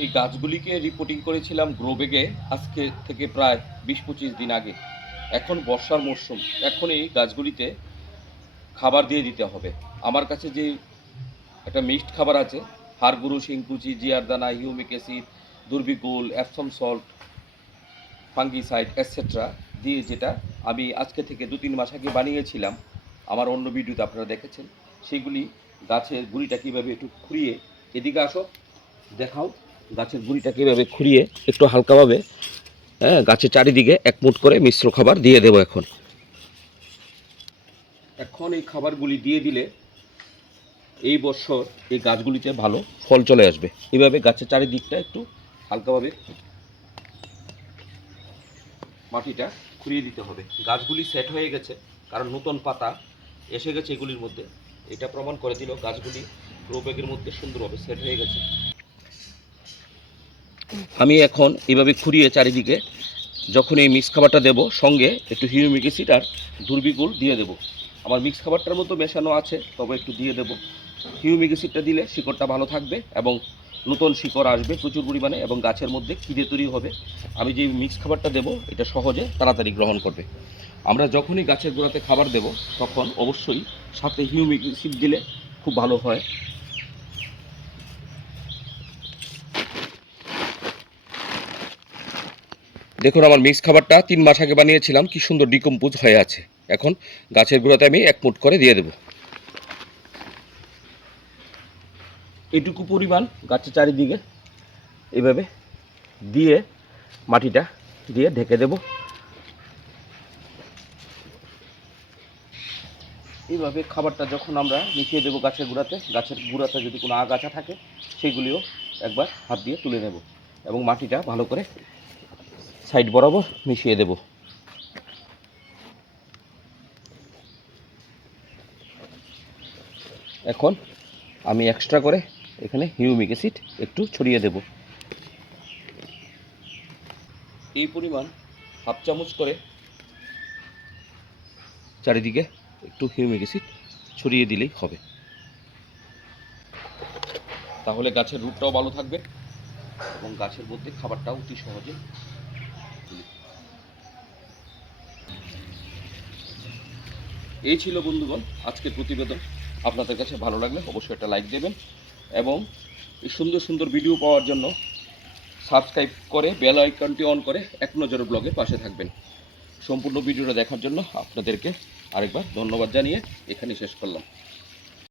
এই গাছগুলিকে রিপোর্টিং করেছিলাম গ্রো ব্যাগে আজকে থেকে প্রায় ২০-২৫ দিন আগে। এখন বর্ষার মরশুম, এখন এই গাছগুলিতে খাবার দিয়ে দিতে হবে। আমার কাছে যে একটা মিক্সড খাবার আছে, হাড়গুঁড়ো, শিংকুচি, জিয়ারদানা, হিউমিক অ্যাসিড, দুর্বিকুল, অ্যাপসম সল্ট, ফাঙ্গিসাইড এটসেট্রা দিয়ে, যেটা আমি আজকে থেকে ২-৩ মাস আগে বানিয়েছিলাম, আমার অন্য ভিডিওতে আপনারা দেখেছেন, সেইগুলি গাছের গুঁড়িটা কীভাবে একটু খুঁড়িয়ে, এদিকে আসো দেখাও, গাছের গুঁড়িটা কীভাবে খুঁড়িয়ে একটু হালকাভাবে, হ্যাঁ, গাছের চারিদিকে এক মুঠ করে মিশ্র খাবার দিয়ে দেবো। এখন এই খাবারগুলি দিয়ে দিলে এই বছর এই গাছগুলিতে ভালো ফল চলে আসবে। এইভাবে গাছের চারিদিকটা একটু হালকাভাবে মাটিটা খুঁড়িয়ে দিতে হবে। গাছগুলি সেট হয়ে গেছে, কারণ নতুন পাতা এসে গেছে এগুলির মধ্যে। এটা প্রমাণ করে দিল গাছগুলি গ্রো ব্যাগের মধ্যে সুন্দরভাবে সেট হয়ে গেছে। আমি এখন এইভাবে খুঁড়িয়ে চারিদিকে যখন এই মিক্স খাবারটা দেবো, সঙ্গে একটু হিউমিক অ্যাসিড আর দুর্বিকুল দিয়ে দেবো। আমার মিক্স খাবারটার মতো মেশানো আছে, তবে একটু দিয়ে দেবো। হিউমিক অ্যাসিডটা দিলে শিকড়টা ভালো থাকবে এবং নতুন শিকড় আসবে প্রচুর পরিমাণে, এবং গাছের মধ্যে খিদে তৈরি হবে। আমি যে মিক্স খাবারটা দেবো, এটা সহজে তাড়াতাড়ি গ্রহণ করবে। আমরা যখনই গাছের গোড়াতে খাবার দেব, তখন অবশ্যই সাথে হিউমিক অ্যাসিড দিলে খুব ভালো হয়। দেখুন, আমার মিক্স খাবারটা ৩ মাস আগে বানিয়েছিলাম, কি সুন্দর ডিকম্পোজ হয়ে আছে। এখন গাছের গোড়াতে আমি ১ মুঠ করে দিয়ে দেব। এইটুকু পরিমাণ গাছের চারিদিকে এইভাবে দিয়ে মাটিটা দিয়ে ঢেকে দেব। এইভাবে খাবারটা যখন আমরা মিশিয়ে দেবো গাছের গোড়াতে যদি কোনো আগাছা থাকে, সেগুলিও একবার হাত দিয়ে তুলে নেব এবং মাটিটা ভালো করে সাইড বরাবর মিশিয়ে দেব। এখন আমি এক্সট্রা করে এখানে হিউমিক অ্যাসিড একটু ছড়িয়ে দেব। এই পরিমাণ হাফ চামচ করে চারিদিকে একটু হিউমিক অ্যাসিড ছড়িয়ে দিলেই হবে। তাহলে গাছের রুটটাও ভালো থাকবে এবং গাছের মধ্যে খাবারটাও অতি সহজে। এই ছিল বন্ধুগণ আজকের প্রতিবেদন। আপনাদের কাছে ভালো লাগলে অবশ্যই একটা লাইক দেবেন এবং এই সুন্দর সুন্দর ভিডিও পাওয়ার জন্য সাবস্ক্রাইব করে বেল আইকনটি অন করে এক নজরে ব্লগের পাশে থাকবেন। সম্পূর্ণ ভিডিওটা দেখার জন্য আপনাদেরকে আরেকবার ধন্যবাদ জানিয়ে এখানে শেষ করলাম।